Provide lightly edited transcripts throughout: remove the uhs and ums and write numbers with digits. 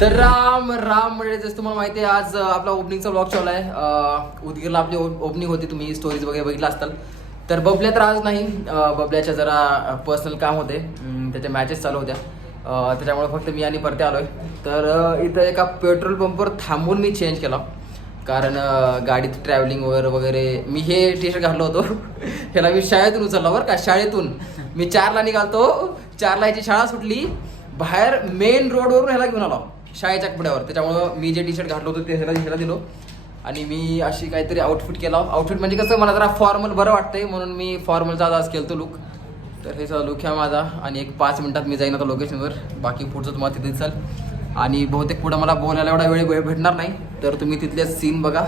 तर राम राम म्हणजे जसं तुम्हाला माहिती आहे आज आपला ओपनिंगचा व्लॉग चालू आहे. उदगीरला आपली ओपनिंग होती, तुम्ही स्टोरीज वगैरे बघितला असताल. तर बबल्या तर आज नाही, बबल्याच्या जरा पर्सनल काम होते, त्याच्या मॅचेस चालू होत्या, त्याच्यामुळे फक्त मी आणि परते आलोय. तर इथं एका पेट्रोल पंपवर थांबून मी चेंज केला, कारण गाडीत ट्रॅव्हलिंग वगैरे मी हे टी शर्ट घातलं होतो. ह्याला मी शाळेतून उचलला बरं का, शाळेतून मी 4ला निघालतो, 4ला ह्याची शाळा सुटली, बाहेर मेन रोडवरून ह्याला घेऊन आलो शाळेच्या कपड्यावर. त्याच्यामुळं मी जे टी शर्ट घातलं होतं ते ह्याला दिलो आणि मी अशी काहीतरी आउटफिट केला. आउटफिट म्हणजे कसं, मला जरा फॉर्मल बरं वाटतंय म्हणून मी फॉर्मलचा आज केलतो लुक. तर हे सगळं लुक आहे माझा आणि एक 5 मिनिटात मी जाईन आता लोकेशनवर. बाकी पुढचं तुम्हाला तिथे दिसाल आणि बहुतेक पुढं मला बोलायला एवढा वेळ भेटणार नाही, तर तुम्ही तिथले सीन बघा,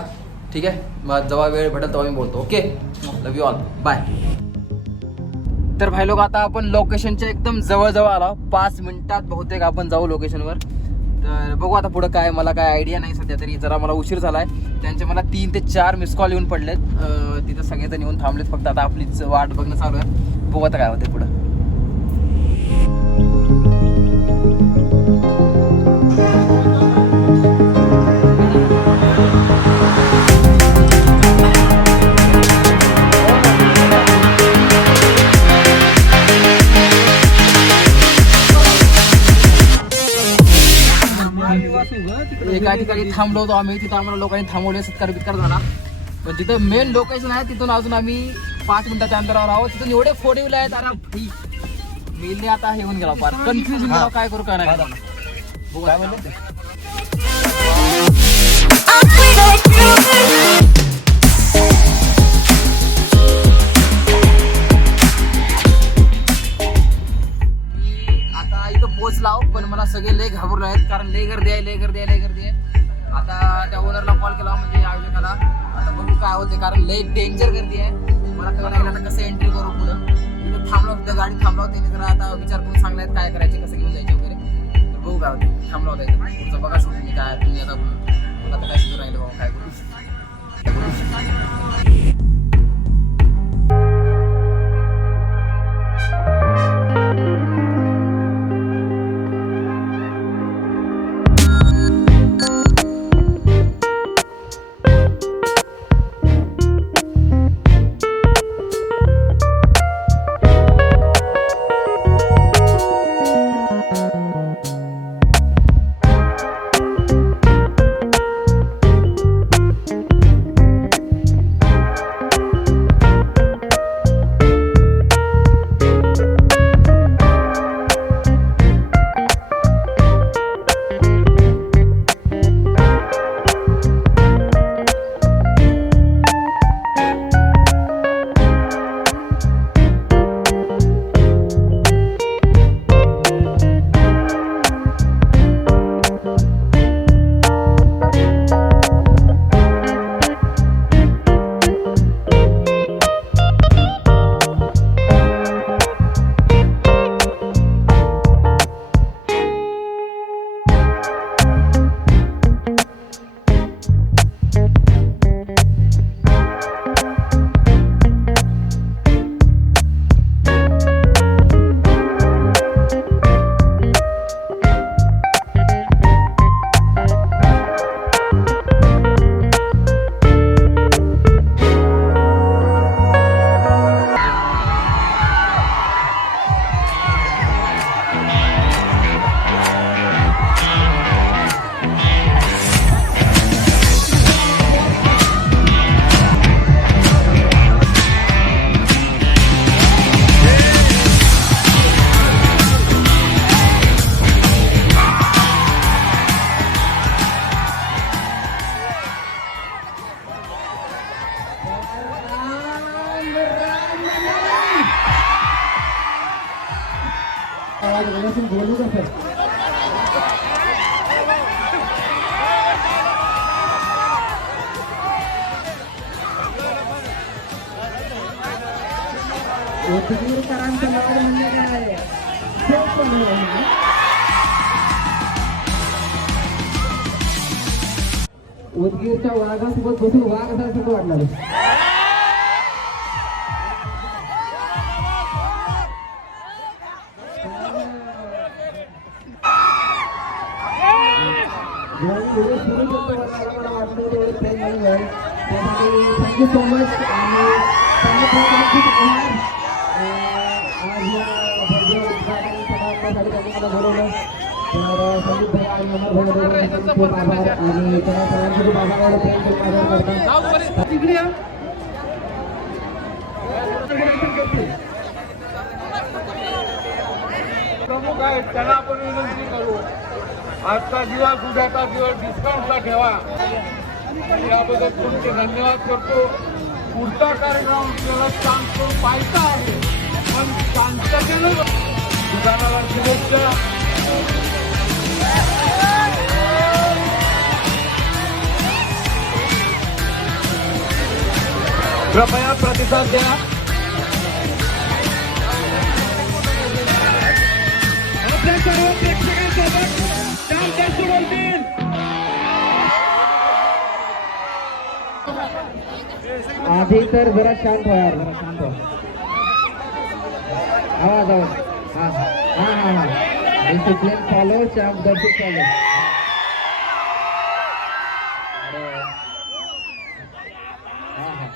ठीक आहे. मग जेव्हा वेळ भेटेल तेव्हा मी बोलतो. Okay, love you all, bye. तर भाई लोक, आता आपण लोकेशनच्या एकदम जवळ आलो, 5 मिनिटात बहुतेक आपण जाऊ लोकेशनवर. तर बघू आता पुढं काय, मला काय आयडिया नाही सध्या तरी. जरा मला उशीर झालाय, त्यांचे मला 3 ते 4 मिस कॉल येऊन पडलेत. तिथं सगळेजण येऊन थांबलेत, फक्त आता आपलीच वाट बघणं चालू आहे. बघू आता काय होते पुढं. एका ठिकाणी थांबलो होतो आम्ही, तिथं आम्हाला लोकांनी थांबवले, सत्कार बित्कार झाला. पण तिथं मेन लोकेशन आहे, तिथून अजून आम्ही 5 मिनिटाच्या अंतरावर आहोत. तिथून एवढे फोडिवले आहेत, अरे मी आता हे होऊन गेला, फार कन्फ्युजन गेला, काय करू काय नाही. बघू काय म्हणते. पोचलाव, पण मला सगळे लय घाबरले आहेत, कारण लय गर्दी आहे. आता त्या ओनरला कॉल केला, म्हणजे आयोजकाला. आता बघू काय होते, कारण लय डेंजर गर्दी आहे. मला कळलं नाही आता कसं एंट्री करू पुढं. तिथं थांबलो, तिथं गाडी थांबला होती, जरा आता विचार करून सांगलाय काय करायचे, कसं घेऊन जायचे वगैरे. तर बघू काय होते. थांबला होता इथं, पुढचं बघा शूटिंग मी काय, तुम्ही आता मला तर काय सुरू राहिलं बाबा, काय करू. उदगीरकरांचं नाव म्हणजे काय, खूप बनवलं. उदगीरच्या वाघासोबत बसून वाघ असायचं वाटणार. Thank you so much. आणि त्यांनी मला बोलवलं. तर संदीप भाई आणि अमर भाई दोघांचे खूप आभार. आणि त्या सगळ्यांचे खूप आभार करतात. प्रमुख आहेत त्यांना आपण विनंती करू, आजचा दिवस उद्याचा दिवस डिस्काउंटला ठेवा. आणि याबद्दल तुमचे धन्यवाद करतो. पुढचा कार्यक्रम आपल्याला शांत करून पाहायचा आहे, पण शांततेनं दुकानाला शुभेच्छा. कृपया प्रतिसाद द्या. आपल्या सर्व प्रेक्षकांसोबत काम जास्त बोलतील. आधी तर जरा शांत व्हा यार, जरा शांत व्हा. आवाज आवाज. हां हां हां हां. डिसिप्लिन फॉलो, चाप दर्शित फॉलो. हां हां.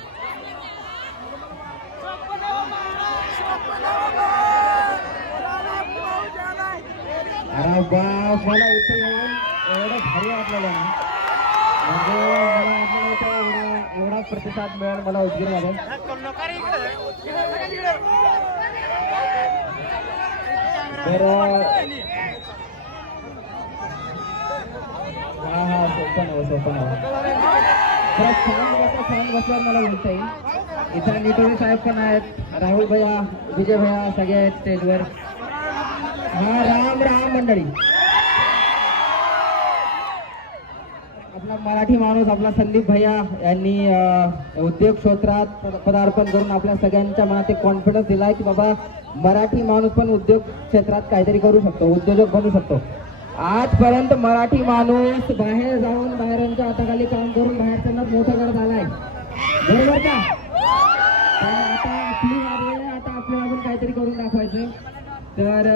अरे बाप, मला इथे येऊन एवढं भारी वाटलेलं ना. म्हणजे मला वाटलं इथं एवढा प्रतिसाद मिळेल मला उदगीरमध्ये. तर हां हां, सोपं नव्हतं, सोपं नव्हतं. खरंच छान बसल्यावर मला बोलता येईल. इथं निटोरे साहेब पण आहेत, राहुल भैया, विजय भैया सगळे आहेत स्टेजवर. हा, राम राम मंडळी. आपला मराठी माणूस आपला संदीप भैया यांनी उद्योग क्षेत्रात पदार्पण करून आपल्या सगळ्यांच्या मनात एक कॉन्फिडन्स दिलाय की बाबा मराठी माणूस पण उद्योग क्षेत्रात काहीतरी करू शकतो, उद्योजक बनू शकतो. आजपर्यंत मराठी माणूस बाहेर जाऊन बाहेरच्या हाताखाली काम करून बाहेरच्यांनाच मोठं करत आलाय, बरोबर का? पण आता आपली वेळ आहे, आता आपल्याला अजून काहीतरी करून दाखवायचं. तर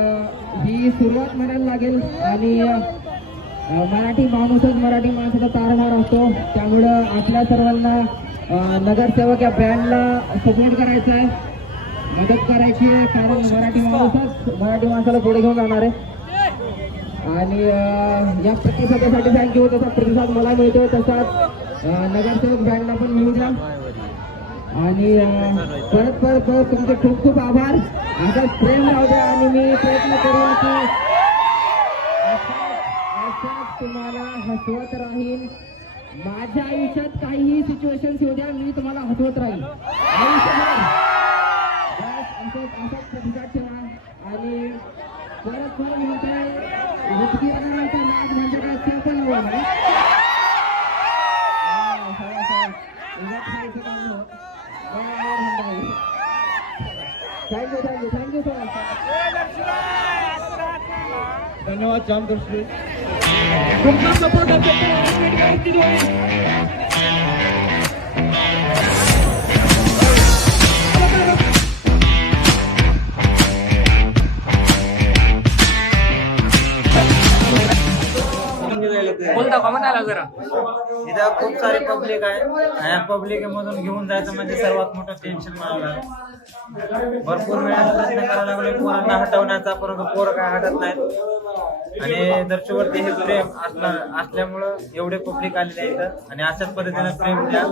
ही सुरुवात म्हणायला लागेल. आणि मराठी माणूसच मराठी माणसाचा तारणारा असतो. त्यामुळं आपल्या सर्वांना नगरसेवक या ब्रँडला सपोर्ट करायचा आहे, मदत करायची आहे. कारण मराठी माणूसच मराठी माणसाला पुढे घेऊन जाणार आहे. आणि या प्रतिसादासाठी थँक्यू. तसा प्रतिसाद मला मिळतोय तसाच नगरसेवक ब्रँडला पण मिळू द्या. आणि परत परत परत तुमचे खूप खूप आभार. असंच प्रेम राहू द्या. आणि मी प्रयत्न करेन की तुम्हाला हसवत राहीन. माझ्या आयुष्यात काहीही सिच्युएशन येऊ द्या, मी तुम्हाला हसवत राहीन आयुष्यभर. असंच प्रतिसाद ठेवा. आणि परत परत म्हणताय उदगीरकरांचा नाच म्हणजे काय ते पण नव्हे ना. Thank you thank you thank you so much. धन्यवाद जामदर्शी. तुमचा सपोर्ट इथं खूप सारी पब्लिक आहे आणि या पब्लिक मधून घेऊन जायचं म्हणजे सर्वात मोठं टेन्शन मला. भरपूर वेळा प्रयत्न करायला लागले पोरांना हटवण्याचा, परंतु पोरं काय हटत नाहीत. आणि दर्शवरती हे प्रेम असल्यामुळं एवढे पब्लिक आलेले आहे इथं. आणि अशाच पद्धतीनं प्रेम द्या.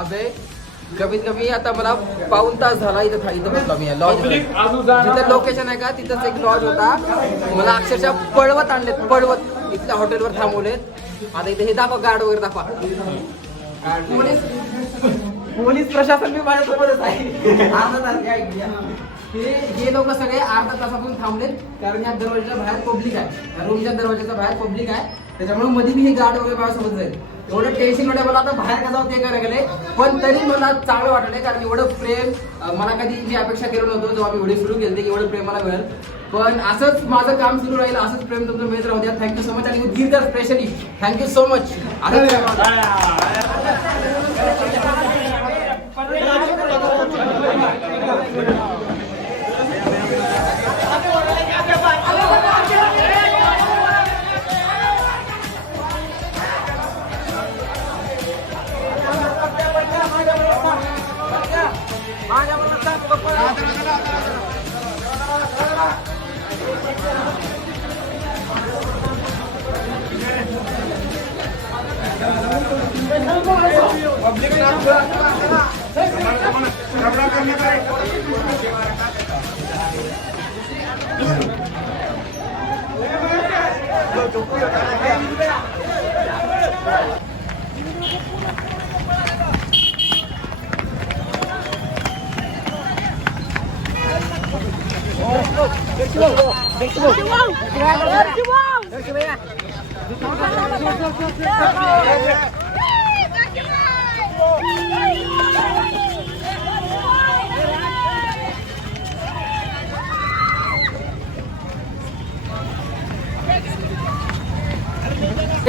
अबे कमीत कमी आता मला पाऊण तास झाला इथं बसलो मी लॉज. जिथं लोकेशन आहे का तिथंच एक लॉज होता. मला अक्षरशः पळवत आणलेत, पळवत इथल्या हॉटेलवर थांबवलेत. आता इथे हे दाखवा, गार्ड वगैरे दाखवा. पोलीस प्रशासन मी माझ्यासोबतच आहे. अर्धा तास हे लोक सगळे अर्धा तासापासून थांबलेत. कारण या दरवाजाच्या बाहेर पब्लिक आहे, रूमच्या दरवाजाच्या बाहेर पब्लिक आहे. त्याच्यामुळे मध्ये मी हे गार्ड वगैरे माझ्यासोबत जाईल. एवढं टेन्शन मध्ये मला आता बाहेर का जाऊ ते करायला गेले. पण तरी मला चांगलं वाटलंय, कारण एवढं प्रेम मला कधी मी अपेक्षा केलं नव्हतं. जेव्हा मी व्हिडिओ सुरू केले की एवढं प्रेम मला मिळेल. पण असंच माझं काम सुरू राहील, असंच प्रेम तुमचं मिळत राहू द्या. Thank you so much. आणि Udgirkar specially thank you so much. असंच हे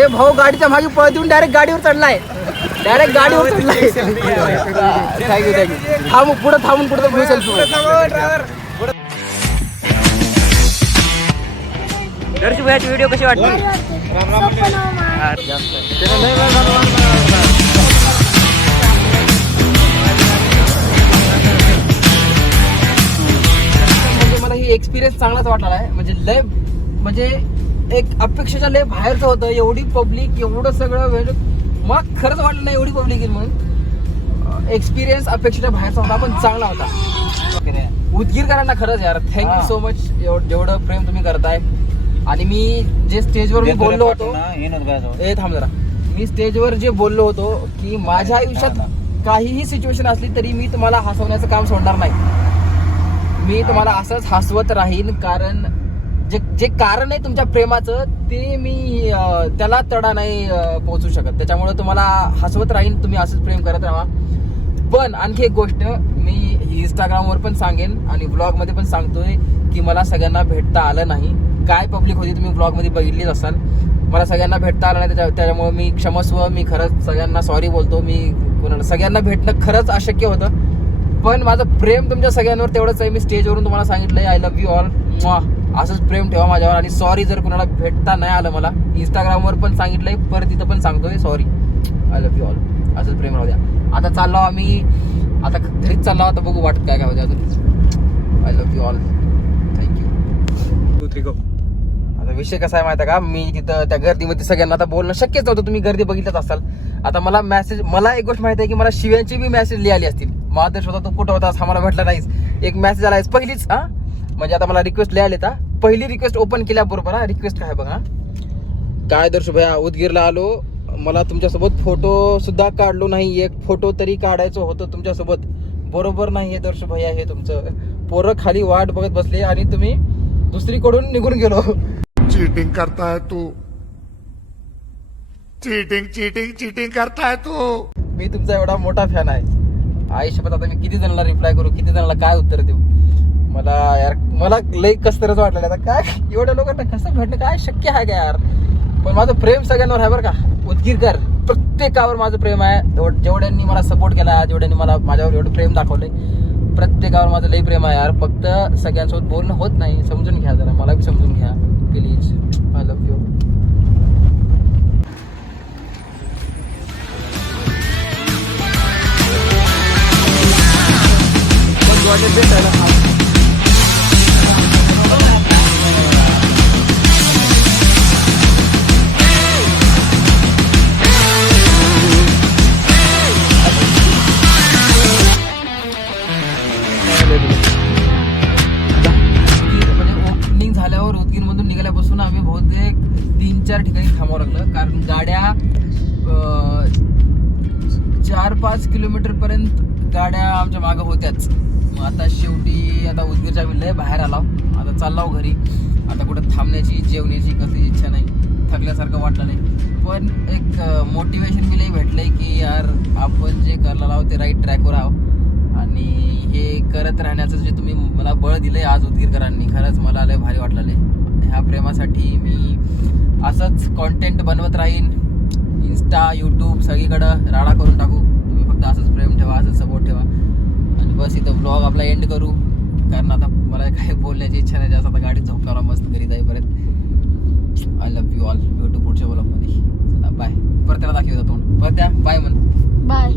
भाऊ गाडीच्या मागे पळ देऊन डायरेक्ट गाडीवर चढलाय. डायरेक्ट गाडीवर चढलाय. Thank you thank you. थांबून पुढे घेऊ सेल्फी. दर्शक भैयाची व्हिडिओ कशी वाटली? मला ही एक्सपिरियन्स चांगलाच वाटला आहे. म्हणजे एक अपेक्षेच्या लय बाहेरचं होतं. एवढी पब्लिक, एवढं सगळं मला खरंच वाटलं नाही एवढी पब्लिक येईल म्हणून. एक्सपिरियन्स अपेक्षेच्या बाहेरचा होता पण चांगला होता. उदगीरकरांना खरंच यार थँक्यू सो मच जेवढं प्रेम तुम्ही करताय. आणि मी जे स्टेजवर मी बोललो होतो, थांब जरा, मी स्टेजवर जे बोललो होतो की माझ्या आयुष्यात काहीही सिच्युएशन असली तरी मी तुम्हाला हसवण्याचं काम सोडणार नाही. मी तुम्हाला असंच हसवत राहीन. कारण जे कारण आहे तुमच्या प्रेमाचं ते मी त्याला तडा नाही पोहोचू शकत. त्याच्यामुळे तुम्हाला हसवत राहीन. तुम्ही असंच प्रेम करत राहा. पण आणखी एक गोष्ट मी इंस्टाग्रामवर पण सांगेन आणि ब्लॉग मध्ये पण सांगतोय की मला सगळ्यांना भेटता आलं नाही. काय पब्लिक होती तुम्ही ब्लॉग मध्ये बघितलीच असाल. मला सगळ्यांना भेटता आलं नाही. त्याच्यामुळे मी क्षमस्व. मी खरंच सगळ्यांना सॉरी बोलतो. मी कोणाला सगळ्यांना भेटणं खरंच अशक्य होतं. पण माझं प्रेम तुमच्या सगळ्यांवर तेवढंच आहे. मी स्टेजवरून तुम्हाला सांगितलंय आय लव्ह यू ऑल. असंच प्रेम ठेवा माझ्यावर. आणि सॉरी जर कोणाला भेटता नाही आलं. मला इंस्टाग्रामवर पण सांगितलंय, परत तिथं पण सांगतोय sorry. I love you all. असंच प्रेम राहू द्या. आता चाललो आम्ही, आता घरीच चाललो. आता बघू वाटत काय होतं अजून. I love you all. Thank you. आता विषय कसा आहे माहिती आहे का, मी तिथं त्या गर्दीमध्ये सगळ्यांना आता बोलणं शक्यच नव्हतं. तुम्ही गर्दी बघितलंच असाल. आता मला एक गोष्ट माहिती आहे की मला शिव्यांची बी मेसेज लिहिली असतील. महादेश होता, तो कुठं होता हा मला भेटला नाहीच. एक मेसेज आला पहिलीच. म्हणजे आता मला रिक्वेस्ट लिहायला येता. पहिली रिक्वेस्ट ओपन केल्याबरोबर रिक्वेस्ट काय बघा. काय दर्शक भैया, उदगीरला आलो, मला तुमच्यासोबत फोटो सुद्धा काढलो नाही. एक फोटो तरी काढायचं होतं तुमच्यासोबत. बरोबर नाही हे दर्शक भैया, हे तुमचं पोरं खाली वाट बघत बसले आणि तुम्ही दुसरीकडून निघून गेलो. चीटिंग करता है तू. चीटिंग करता है तू. मी तुमचा एवढा मोठा फॅन आहे. आयुष्यात आता मी किती जणांना रिप्लाय करू, किती जणांना काय उत्तर देऊ. मला लई कसतरच वाटलेलं. आता काय एवढ्या लोकांना कसं भेटणं काय शक्य आहे का यार. पण माझं प्रेम सगळ्यांवर आहे बरं का. उदगीरकर प्रत्येकावर माझं प्रेम आहे. जेवढ्यांनी मला सपोर्ट केला, जेवढ्यांनी मला माझ्यावर एवढं प्रेम दाखवलंय, प्रत्येकावर माझं लई प्रेम आहे यार. फक्त सगळ्यांसोबत बोलणं होत नाही. समजून घ्या जरा, मला बी समजून घ्या please. I love you. Opening झाल्यावर उदगीरमधून निघाल्यापासून आम्ही बहुतेक 3-4 ठिकाणी थांबावं लागलं. कारण गाड्या 4-5 किलोमीटर पर्यंत गाड्या आमच्या मागं होत्याच. मग आता शेवटी आता उदगीरच्या आम्ही लय बाहेर आलो. आता चाललो घरी. आता कुठं थांबण्याची, जेवण्याची कसली इच्छा नाही. थकल्यासारखं वाटलं नाही. पण एक मोटिवेशन मी लई भेटलंय की यार आपण जे करायला आहोत ते राईट ट्रॅकवर आहोत. आणि हे करत राहण्याचं जे तुम्ही मला बळ दिलंय आज उदगीरकरांनी, खरंच मला लय भारी वाटलं. ह्या प्रेमासाठी मी असंच कॉन्टेंट बनवत राहीन. इंस्टा, यूट्यूब सगळीकडं राडा करून टाकू. तुम्ही फक्त असंच प्रेम ठेवा, असंच सपोर्ट ठेवा. आणि बस इथं ब्लॉग आपला एंड करू. कारण आता मला काही बोलण्याची इच्छा नाही जास्त. आता गाडीत झोपणार मस्त घरी जाईपर्यंत. I love you all. भेटू पुढच्या ब्लॉगमध्ये. चला बाय. परत त्याला दाखवू तोंड. परत द्या बाय म्हण. बाय.